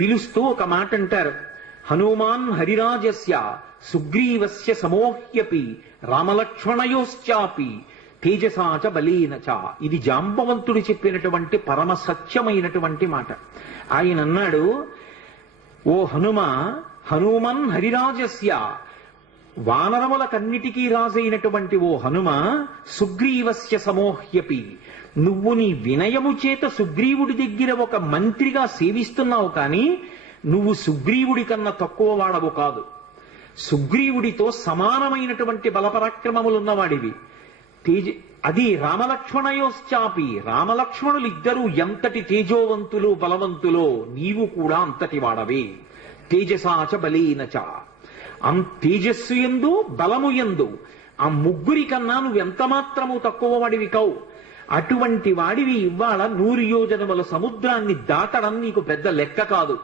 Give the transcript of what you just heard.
పిలుస్తూ ఒక మాట అంటారు. హనుమాన్ హరిరాజస్య సుగ్రీవస్య సమోహ్యపి రామలక్ష్మణయోశ్చాపి తేజసాచ బలీనచ చ. ఇది జాంబవంతుడు చెప్పినటువంటి పరమ సత్యమైనటువంటి మాట. ఆయన అన్నాడు ఓ హనుమ హనుమన్ హరిరాజస్య వానరములకన్నిటికీ రాజైనటువంటి ఓ హనుమ సుగ్రీవస్య సమోహ్యపి. నువ్వు నీ వినయము చేత సుగ్రీవుడి దగ్గర ఒక మంత్రిగా సేవిస్తున్నావు కానీ నువ్వు సుగ్రీవుడి కన్నా తక్కువ వాడవు కాదు. సుగ్రీవుడితో సమానమైనటువంటి బలపరాక్రమములున్నవాడివి. తేజ అది రామలక్ష్మణయోశ్చాపి. రామలక్ష్మణులు ఇద్దరూ ఎంతటి తేజోవంతులు బలవంతులో నీవు కూడా అంతటి వాడవే. తేజసాచ బలీనచ అంతేజస్సు ఎందు బలము ఎందు. ఆ ముగ్గురి కన్నా నువ్వు ఎంత మాత్రము తక్కువ వాడివి కావు అటువంటి వాడివి ఇవాళ నూరు యోజనముల సముద్రాన్ని దాటడం నీకు పెద్ద లెక్క కాదు.